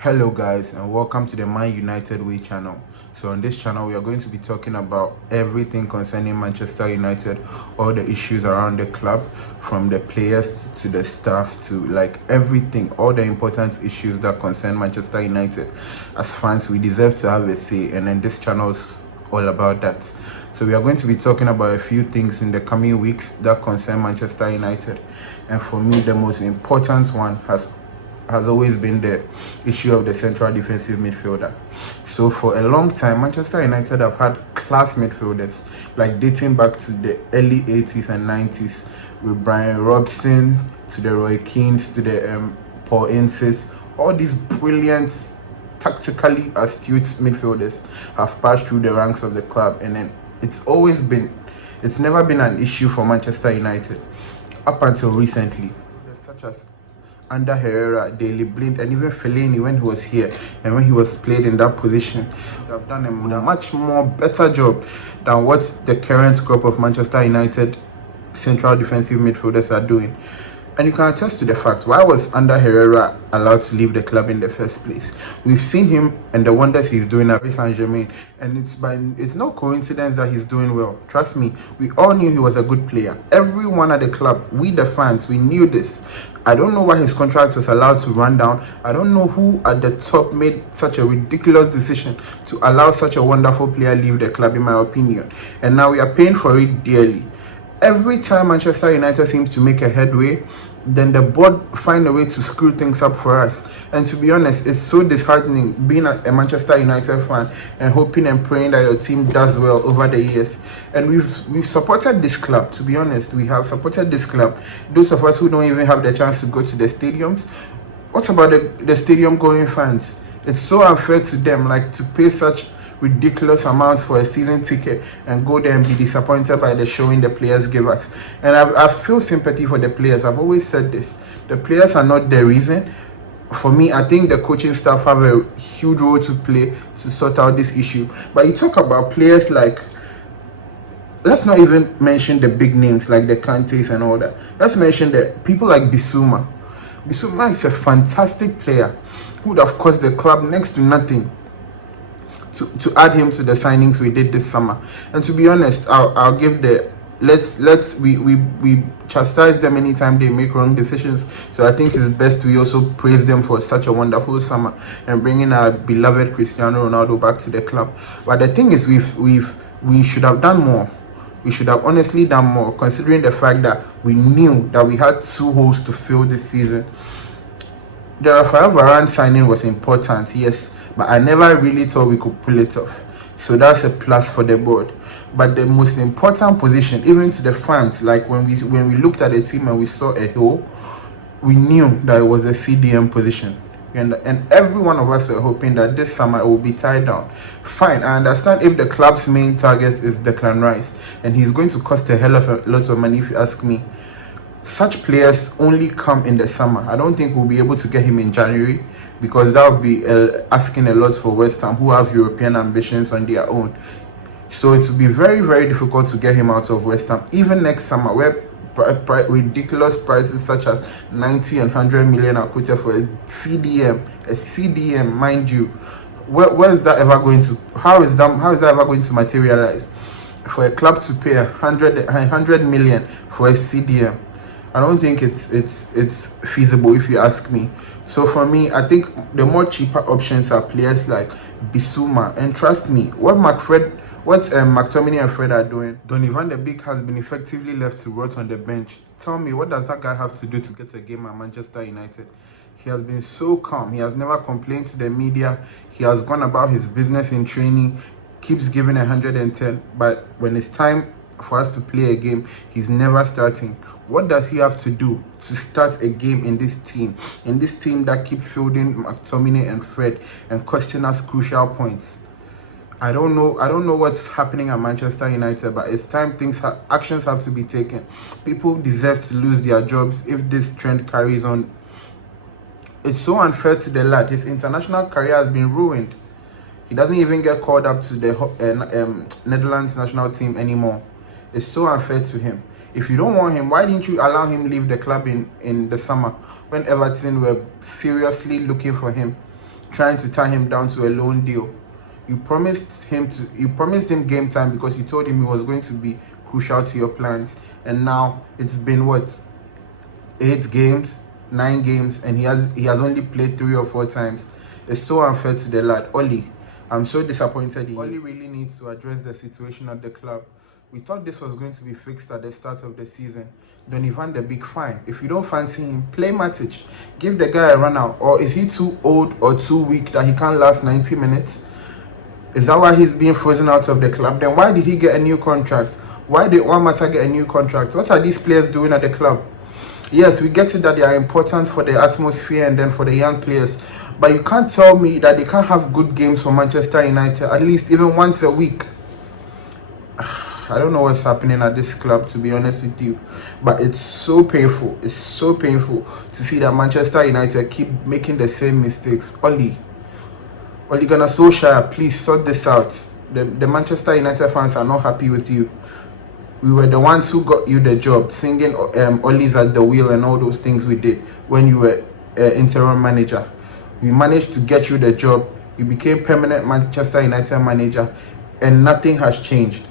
Hello guys, and welcome to the Man United Way channel. So on this channel we are going to be talking about everything concerning Manchester United, all the issues around the club, from the players to the staff to like everything, all the important issues that concern Manchester United. As fans, we deserve to have a say, and then this channel is all about that. So we are going to be talking about a few things in the coming weeks that concern Manchester United, and for me the most important one has always been the issue of the central defensive midfielder. So for a long time, Manchester United have had class midfielders, like dating back to the early 80s and 90s, with Brian Robson, to the Roy Keanes, to the Paul Inces. All these brilliant, tactically astute midfielders have passed through the ranks of the club, and then it's never been an issue for Manchester United up until recently, such as under Herrera, Daily Blind, and even Fellaini when he was here and when he was played in that position. They have done a much more better job than what the current group of Manchester United central defensive midfielders are doing. And you can attest to the fact, why was Under Herrera allowed to leave the club in the first place? We've seen him and the wonders he's doing at Paris Saint-Germain, and it's no coincidence that he's doing well. Trust me, we all knew he was a good player. Everyone at the club, we the fans, we knew this. I don't know why his contract was allowed to run down. I don't know who at the top made such a ridiculous decision to allow such a wonderful player leave the club, in my opinion. And now we are paying for it dearly. Every time Manchester United seems to make a headway, then the board find a way to screw things up for us. And to be honest, it's so disheartening being a Manchester United fan and hoping and praying that your team does well over the years. And we've supported this club. To be honest, we have supported this club. Those of us who don't even have the chance to go to the stadiums, what about the stadium going fans? It's so unfair to them, like, to pay such ridiculous amounts for a season ticket and go there and be disappointed by the showing the players give us. And I feel sympathy for the players. I've always said this. The players are not the reason. For me, I think the coaching staff have a huge role to play to sort out this issue. But you talk about players like, let's not even mention the big names like the Kantes and all that. Let's mention the people like Bissouma. Bissouma is a fantastic player who would have cost the club next to nothing to add him to the signings we did this summer. And to be honest, I'll give the we chastise them anytime they make wrong decisions. So I think it's best we also praise them for such a wonderful summer and bringing our beloved Cristiano Ronaldo back to the club. But the thing is, we should have done more. We should have honestly done more, considering the fact that we knew that we had 2 holes to fill this season. The Rafael Varane signing was important, yes, but I never really thought we could pull it off. So that's a plus for the board. But the most important position, even to the fans, like when we looked at the team and we saw a hole, we knew that it was a CDM position. And every one of us were hoping that this summer it will be tied down. Fine, I understand if the club's main target is Declan Rice, and he's going to cost a hell of a lot of money if you ask me. Such players only come in the summer. I don't think we'll be able to get him in January, because that would be asking a lot for West Ham, who have European ambitions on their own. So it will be very, very difficult to get him out of West Ham, even next summer, where ridiculous prices such as 90 and 100 million are quoted for a CDM, mind you. Where is that ever going to? How is that ever going to materialize? For a club to pay 100 million for a CDM, I don't think it's feasible, if you ask me. So for me, I think the more cheaper options are players like Bissouma. And trust me, what McTominay and Fred are doing, Donny van de Beek has been effectively left to rot on the bench. Tell me, what does that guy have to do to get a game at Manchester United? He has been so calm. He has never complained to the media. He has gone about his business in training, keeps giving 110, but when it's time for us to play a game, he's never starting. What does he have to do to start a game in this team that keeps fielding McTominay and Fred and costing us crucial points? I don't know what's happening at Manchester United, but it's time actions have to be taken. People deserve to lose their jobs if this trend carries on. It's so unfair to the lad. His international career has been ruined. He doesn't even get called up to the Netherlands national team anymore. It's so unfair to him. If you don't want him, why didn't you allow him leave the club in the summer when Everton were seriously looking for him? trying to tie him down to a loan deal. You promised him game time because you told him he was going to be crucial to your plans. And now it's been what, 8 games, 9 games, and he has only played 3 or 4 times. It's so unfair to the lad. Oli, I'm so disappointed in you. Oli really needs to address the situation at the club. We thought this was going to be fixed at the start of the season. Donny van de Beek, fine. If you don't fancy him, play Matic. Give the guy a run out. Or is he too old or too weak that he can't last 90 minutes? Is that why he's being frozen out of the club? Then why did he get a new contract? Why did Juan Mata get a new contract? What are these players doing at the club? Yes, we get it that they are important for the atmosphere and then for the young players. But you can't tell me that they can't have good games for Manchester United, at least even once a week. I don't know what's happening at this club, to be honest with you. But it's so painful. It's so painful to see that Manchester United keep making the same mistakes. Ole Gunnar Solskjaer, please sort this out. The Manchester United fans are not happy with you. We were the ones who got you the job, singing Ollie's at the wheel and all those things we did when you were interim manager. We managed to get you the job. You became permanent Manchester United manager, and nothing has changed.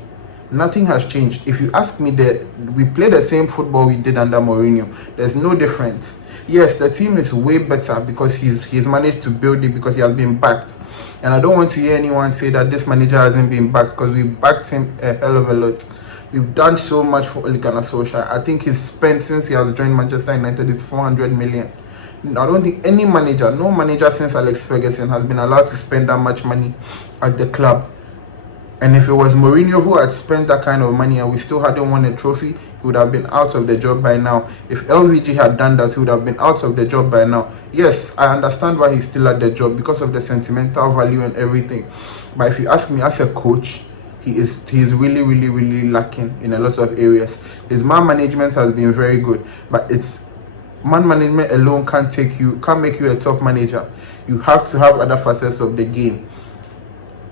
Nothing has changed. If you ask me, we play the same football we did under Mourinho. There's no difference. Yes, the team is way better because he's managed to build it, because he has been backed. And I don't want to hear anyone say that this manager hasn't been backed, because we backed him a hell of a lot. We've done so much for Ole Gunnar Solskjaer. I think he's spent, since he has joined Manchester United, is 400 million. I don't think any manager, no manager since Alex Ferguson has been allowed to spend that much money at the club. And if it was Mourinho who had spent that kind of money and we still hadn't won a trophy, he would have been out of the job by now. If LVG had done that, he would have been out of the job by now. Yes, I understand why he's still at the job, because of the sentimental value and everything. But if you ask me, as a coach, he is really, really, really lacking in a lot of areas. His man management has been very good, but it's man management alone can't make you a top manager. You have to have other facets of the game.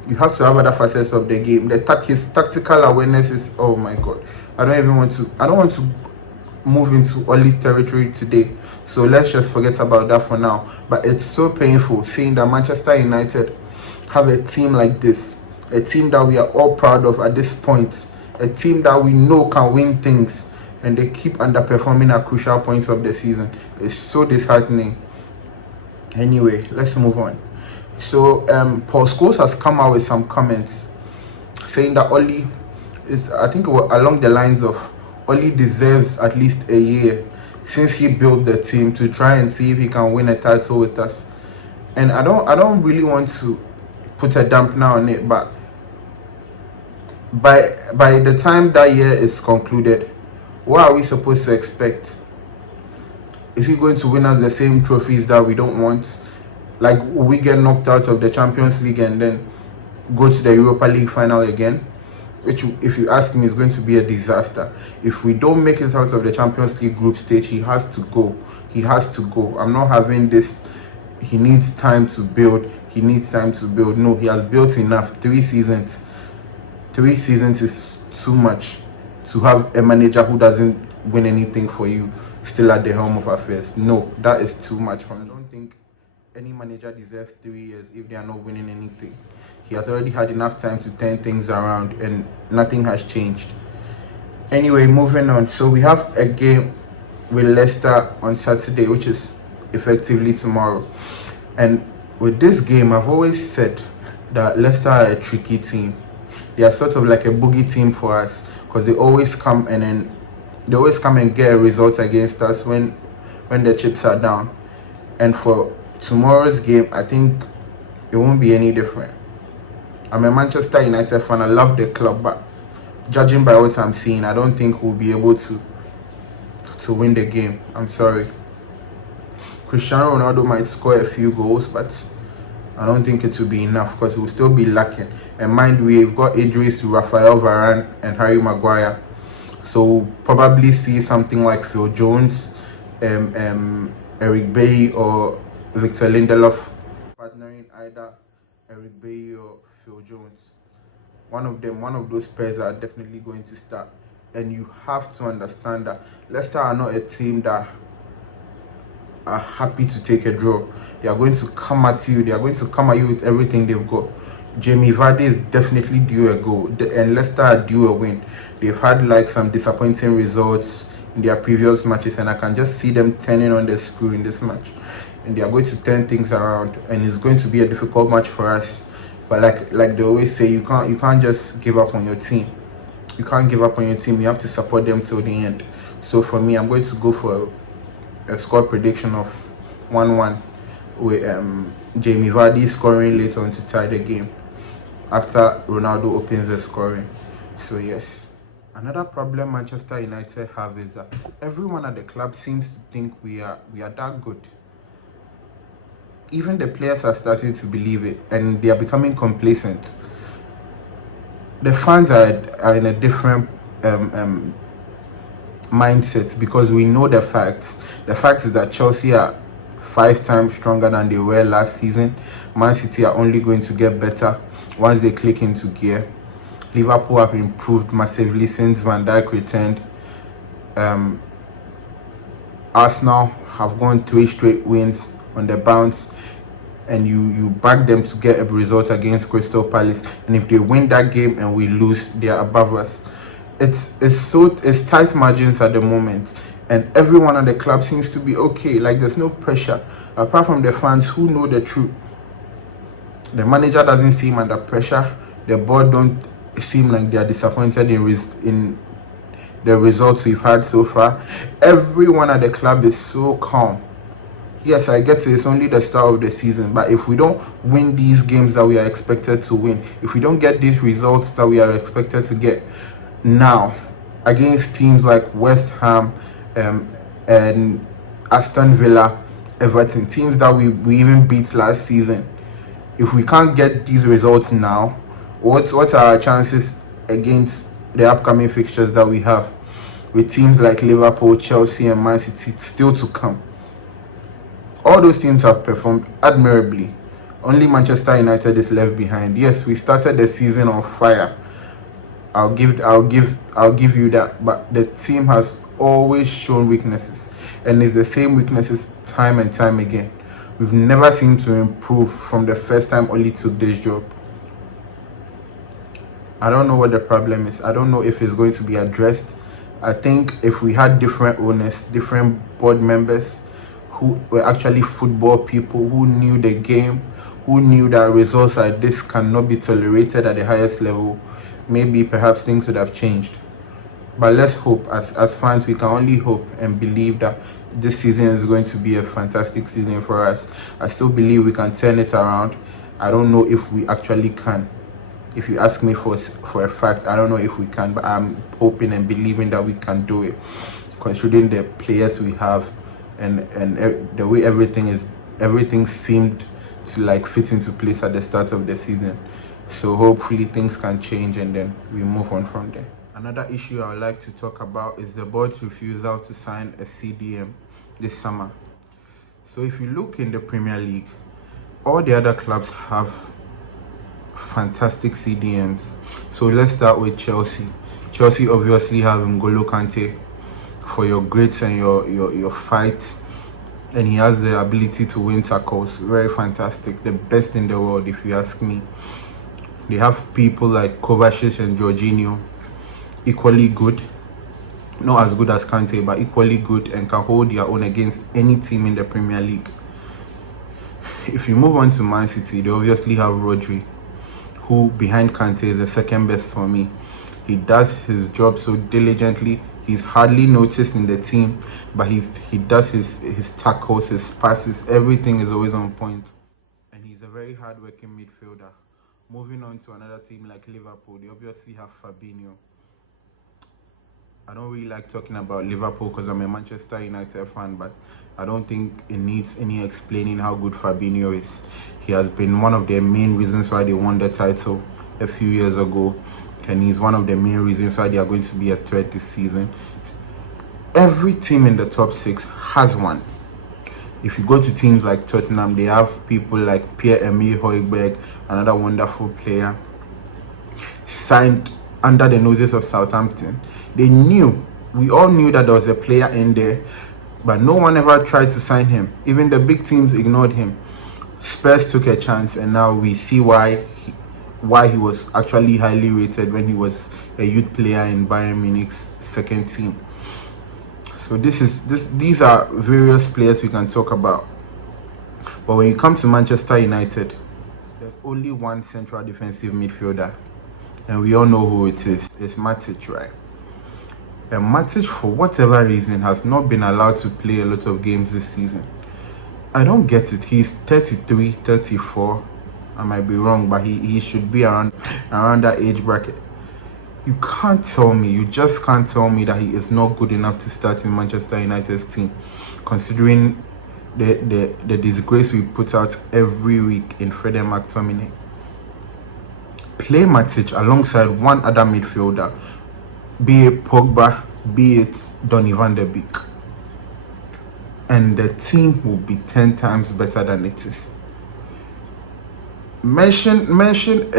You have to have other facets of the game. His tactical awareness is, oh my god. I don't want to move into Ole's territory today. So let's just forget about that for now. But it's so painful seeing that Manchester United have a team like this. A team that we are all proud of at this point. A team that we know can win things. And they keep underperforming at crucial points of the season. It's so disheartening. Anyway, let's move on. So Paul Scholes has come out with some comments saying that Ole is, I think, along the lines of, Ole deserves at least a year since he built the team to try and see if he can win a title with us. And I don't really want to put a dampener on it, but by the time that year is concluded, what are we supposed to expect? Is he going to win us the same trophies that we don't want? Like, we get knocked out of the Champions League and then go to the Europa League final again, which, if you ask me, is going to be a disaster. If we don't make it out of the Champions League group stage, he has to go. He has to go. I'm not having this. He needs time to build. He needs time to build. No, he has built enough. 3 seasons. 3 seasons is too much to have a manager who doesn't win anything for you still at the helm of affairs. No, that is too much for me. I don't think any manager deserves 3 years if they are not winning anything. He has already had enough time to turn things around and nothing has changed. Anyway, moving on. So we have a game with Leicester on Saturday, which is effectively tomorrow. And with this game, I've always said that Leicester are a tricky team. They are sort of like a boogie team for us, because they always come and get a result against us when the chips are down. And for tomorrow's game, I think it won't be any different. I'm a Manchester United fan. I love the club, but judging by what I'm seeing, I don't think we'll be able to win the game. I'm sorry. Cristiano Ronaldo might score a few goals, but I don't think it will be enough, because we'll still be lacking. And mind, we've got injuries to Raphael Varane and Harry Maguire, so we'll probably see something like Phil Jones, Eric Bailly or Victor Lindelof partnering either Eric Bailly or Phil Jones. One of those pairs are definitely going to start. And you have to understand that Leicester are not a team that are happy to take a draw. They are going to come at you. They are going to come at you with everything they've got. Jamie Vardy is definitely due a goal, and Leicester are due a win. They've had like some disappointing results in their previous matches, and I can just see them turning on the screw in this match. And they are going to turn things around, and it's going to be a difficult match for us. But like they always say, you can't just give up on your team. You can't give up on your team. You have to support them till the end. So for me, I'm going to go for a score prediction of 1-1 with Jamie Vardy scoring later on to tie the game after Ronaldo opens the scoring. So yes. Another problem Manchester United have is that everyone at the club seems to think we are that good. Even the players are starting to believe it, and they are becoming complacent. The fans are in a different mindset, because we know the facts. The fact is that Chelsea are 5 times stronger than they were last season. Man City are only going to get better once they click into gear. Liverpool have improved massively since Van Dijk returned. Arsenal have gone 3 straight wins on the bounce, and you back them to get a result against Crystal Palace, and if they win that game and we lose, they are above us. It's tight margins at the moment, and everyone at the club seems to be okay. Like, there's no pressure apart from the fans who know the truth. The manager doesn't seem under pressure. The board don't seem like they are disappointed in the results we've had so far. Everyone at the club is so calm. Yes, I get it, it's only the start of the season, but if we don't win these games that we are expected to win, if we don't get these results that we are expected to get now against teams like West Ham and Aston Villa, Everton, teams that we even beat last season, if we can't get these results now, what are our chances against the upcoming fixtures that we have with teams like Liverpool, Chelsea and Man City still to come? All those teams have performed admirably. Only Manchester United is left behind. Yes, we started the season on fire. I'll give you that. But the team has always shown weaknesses, and it's the same weaknesses time and time again. We've never seemed to improve from the first time Oli took this job. I don't know what the problem is. I don't know if it's going to be addressed. I think if we had different owners, different board members who were actually football people, who knew the game, who knew that results like this cannot be tolerated at the highest level, maybe perhaps things would have changed. But let's hope. As fans, we can only hope and believe that this season is going to be a fantastic season for us. I still believe we can turn it around. I don't know if we actually can. If you ask me for a fact, I don't know if we can, but I'm hoping and believing that we can do it, considering the players we have and the way everything seemed to like fit into place at the start of the season. So hopefully things can change and then we move on from there. Another issue I would like to talk about is the board's refusal to sign a CDM this summer. So if you look in the Premier League, all the other clubs have fantastic CDMs. So let's start with Chelsea. Chelsea obviously have N'Golo Kante for your grit and your fight, and he has the ability to win tackles. Very fantastic, the best in the world if you ask me. They have people like Kovacic and Jorginho, equally good, not as good as Kante, but equally good, and can hold their own against any team in the Premier League. If you move on to Man City, they obviously have Rodri, who behind Kante is the second best for me. He does his job so diligently. He's hardly noticed in the team, but he does his tackles, his passes, everything is always on point. And he's a very hard-working midfielder. Moving on to another team like Liverpool, they obviously have Fabinho. I don't really like talking about Liverpool because I'm a Manchester United fan, but I don't think it needs any explaining how good Fabinho is. He has been one of the main reasons why they won the title a few years ago, and he's one of the main reasons why they are going to be a threat this season. Every team in the top 6 has one. If you go to teams like Tottenham, they have people like Pierre-Emile Højbjerg, another wonderful player, signed under the noses of Southampton. We all knew that there was a player in there but no one ever tried to sign him. Even the big teams ignored him. Spurs took a chance, and now we see why he was actually highly rated when he was a youth player in Bayern Munich's second team. So these are various players we can talk about. But when you come to Manchester United, there's only one central defensive midfielder, and we all know who it is. It's Matic, right? And Matic, for whatever reason, has not been allowed to play a lot of games this season. I don't get it. He's 33, 34. I might be wrong, but he should be around that age bracket. You just can't tell me that he is not good enough to start in Manchester United's team, considering the disgrace we put out every week in Fred and McTominay. Play Matic alongside one other midfielder, be it Pogba, be it Donny van der Beek, and the team will be 10 times better than it is. Mention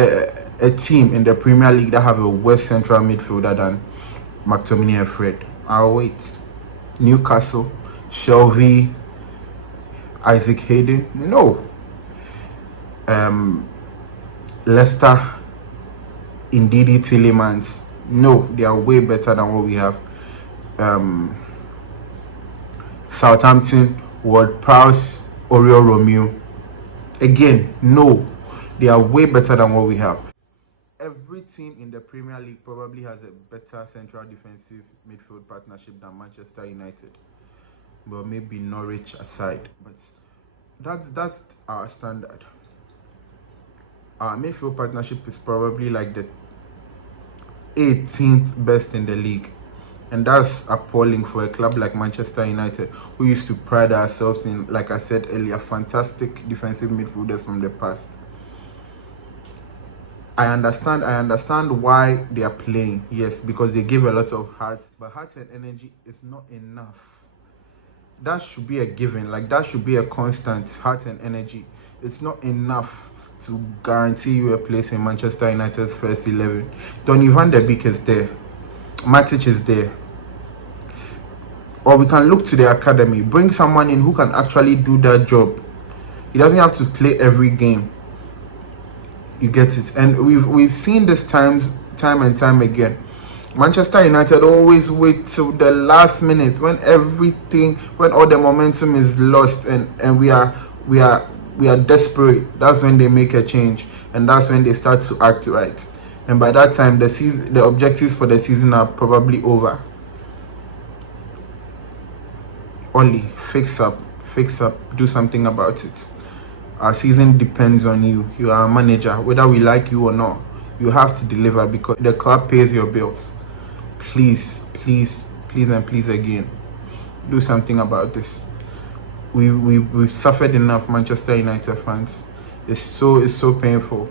a team in the Premier League that have a worse central midfielder than McTominay and Fred. I'll wait. Newcastle, Shelby, Isaac Hayden, no. Leicester, Ndidi Tillemans, no. They are way better than what we have. Southampton, Ward-Prowse, Oriol Romeu, again, no. They are way better than what we have. Every team in the Premier League probably has a better central defensive midfield partnership than Manchester United. But maybe Norwich aside. But that's our standard. Our midfield partnership is probably like the 18th best in the league. And that's appalling for a club like Manchester United, who used to pride ourselves in, like I said earlier, fantastic defensive midfielders from the past. I understand why they are playing, yes, because they give a lot of heart, but heart and energy is not enough. That should be a given, like that should be a constant, heart and energy. It's not enough to guarantee you a place in Manchester United's first 11. Donny van der Beek is there, Matic is there. Or we can look to the academy, bring someone in who can actually do that job. He doesn't have to play every game. You get it? And we've seen this time and time again. Manchester United always wait till the last minute when all the momentum is lost and we are desperate. That's when they make a change, and that's when they start to act right. And by that time, the objectives for the season are probably over. Oli, fix up, do something about it. Our season depends on you. You are a manager, whether we like you or not. You have to deliver because the club pays your bills. Please again, do something about this. We've suffered enough, Manchester United fans. It's so painful.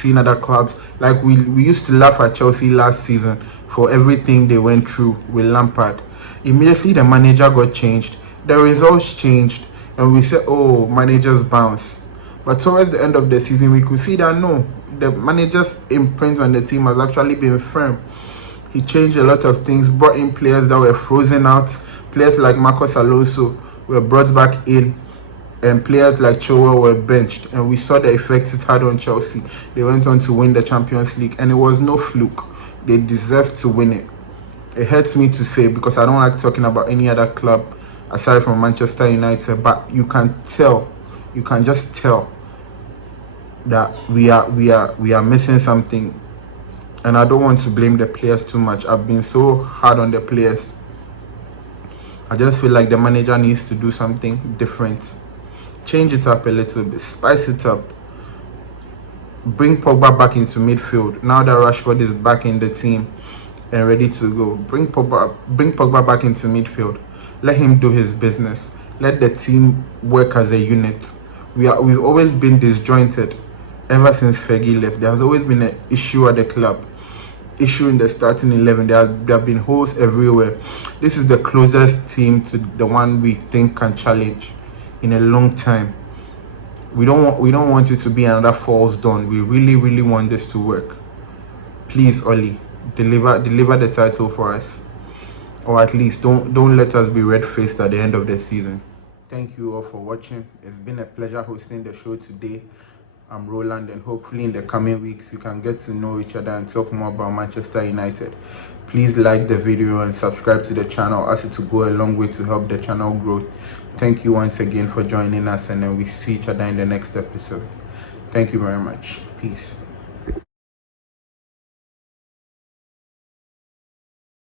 Seeing other clubs, like we used to laugh at Chelsea last season for everything they went through with Lampard. Immediately the manager got changed, the results changed, and we said, oh, managers bounce. But towards the end of the season, we could see that no, the manager's imprint on the team has actually been firm. He changed a lot of things, brought in players that were frozen out. Players like Marcos Alonso were brought back in, and players like Chilwell were benched. And we saw the effect it had on Chelsea. They went on to win the Champions League, and it was no fluke. They deserved to win it. It hurts me to say because I don't like talking about any other club aside from Manchester United, but you can just tell that we are missing something. And I don't want to blame the players too much. I've been so hard on the players. I just feel like the manager needs to do something different. Change it up a little bit, spice it up. Bring Pogba back into midfield now that Rashford is back in the team and ready to go. Bring Pogba back into midfield. Let him do his business. Let the team work as a unit. We've always been disjointed ever since Fergie left. There has always been an issue at the club, issue in the starting 11. There have been holes everywhere. This is the closest team to the one we think can challenge in a long time. We don't want it to be another false dawn. We really want this to work. Please, Oli, deliver the title for us. or at least don't let us be red-faced at the end of the season. Thank you all for watching. It's been a pleasure hosting the show today. I'm Roland, and hopefully in the coming weeks we can get to know each other and talk more about Manchester United. Please like the video and subscribe to the channel, as it will go a long way to help the channel grow. Thank you once again for joining us, and then we see each other in the next episode. Thank you very much. Peace.